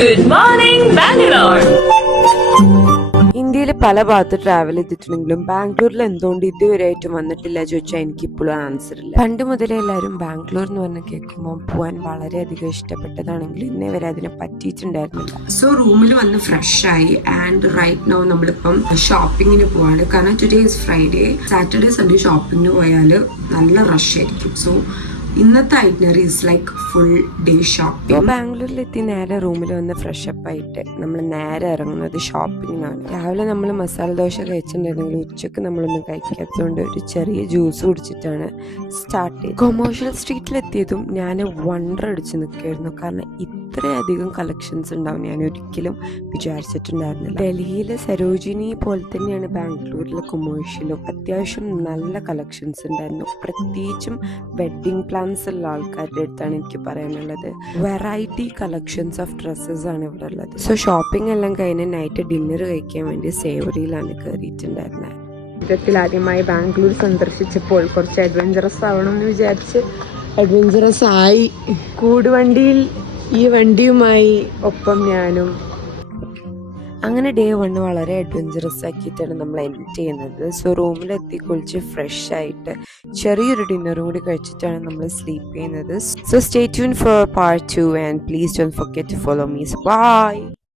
Good morning, Bangalore. ഇന്ത്യയിൽ പല ഭാഗത്ത് ട്രാവൽ ചെയ്തിട്ടുണ്ടെങ്കിലും ബാംഗ്ലൂരിൽ എന്തുകൊണ്ട് ഇതുവരെയായിട്ടും വന്നിട്ടില്ല ചോദിച്ചാൽ എനിക്ക് ഇപ്പോഴും ആൻസർ ഇല്ല. പണ്ട് മുതലേ എല്ലാവരും ബാംഗ്ലൂർ എന്ന് പറഞ്ഞ് കേൾക്കുമ്പോൾ പോകാൻ വളരെയധികം ഇഷ്ടപ്പെട്ടതാണെങ്കിലും ഇന്നേ വരെ അതിനെ പറ്റിയിട്ടുണ്ടായിരുന്നില്ല. സോ റൂമിൽ വന്ന് ഫ്രഷ് ആയി ആൻഡ് റൈറ്റ് നൗ നമ്മളിപ്പം ഷോപ്പിങ്ങിന് പോവാണ്. കാരണം today is Friday, Saturday Sunday ഷോപ്പിങ്ങിന് പോയാൽ നല്ല റഷ് ആയിരിക്കും. സോ ഇന്നത്തെ itinerary is like full day shopping. ബാംഗ്ലൂരിലെത്തി നേരെ റൂമിൽ വന്ന് ഫ്രഷ് അപ്പ് ആയിട്ട് നമ്മൾ നേരെ ഇറങ്ങുന്നത് ഷോപ്പിങ്ങിനാണ്. രാവിലെ നമ്മൾ മസാല ദോശ കഴിച്ചിട്ടുണ്ടെങ്കിൽ ഉച്ചക്ക് നമ്മളൊന്നും കഴിക്കാത്തതുകൊണ്ട് ഒരു ചെറിയ ജ്യൂസ് കുടിച്ചിട്ടാണ് സ്റ്റാർട്ട് ചെയ്തത്. കൊമേഴ്ഷ്യൽ സ്ട്രീറ്റിലെത്തിയതും ഞാൻ വണ്ടർ അടിച്ച് നിൽക്കുകയായിരുന്നു. കാരണം ഇത്രയധികം കളക്ഷൻസ് ഉണ്ടാവും ഞാൻ ഒരിക്കലും വിചാരിച്ചിട്ടുണ്ടായിരുന്നില്ല. ഡൽഹിയിലെ സരോജിനി പോലെ തന്നെയാണ് ബാംഗ്ലൂരിലെ കൊമേഴ്ഷ്യലും. അത്യാവശ്യം നല്ല കളക്ഷൻസ് ഉണ്ടായിരുന്നു. പ്രത്യേകിച്ചും വെഡ്ഡിങ് പ്ലാൻസ് ഉള്ള ആൾക്കാരുടെ അടുത്താണ് എനിക്ക് പറയാനുള്ളത്. വെറൈറ്റി കളക്ഷൻസ് ഓഫ് ഡ്രസ്സസ് ആണ് ഇവിടെ ഉള്ളത്. സോ ഷോപ്പിംഗ് എല്ലാം കഴിഞ്ഞ് നൈറ്റ് ഡിന്നർ കഴിക്കാൻ വേണ്ടി സേവറിയിലാണ് കയറിയിട്ടുണ്ടായിരുന്നത്. ജീവിതത്തിൽ ആദ്യമായി ബാംഗ്ലൂർ സന്ദർശിച്ചപ്പോൾ കുറച്ച് അഡ്വഞ്ചറസ് ആവണം എന്ന് വിചാരിച്ച് അഡ്വഞ്ചറസ് ആയി. കൂടുവണ്ടിയിൽ ഈ വണ്ടിയുമായി ഒപ്പം ഞാനും. അങ്ങനെ ഡേ 1 വളരെ അഡ്വഞ്ചറസ് ആക്കിയിട്ടാണ് നമ്മൾ എൻഡ് ചെയ്യുന്നത്. സോ റൂമിലെത്തി കുളിച്ച് ഫ്രഷ് ആയിട്ട് ചെറിയൊരു ഡിന്നറും കൂടി കഴിച്ചിട്ടാണ് നമ്മൾ സ്ലീപ്പ് ചെയ്യുന്നത്. So stay tune for part 2 and please don't forget to follow me. By.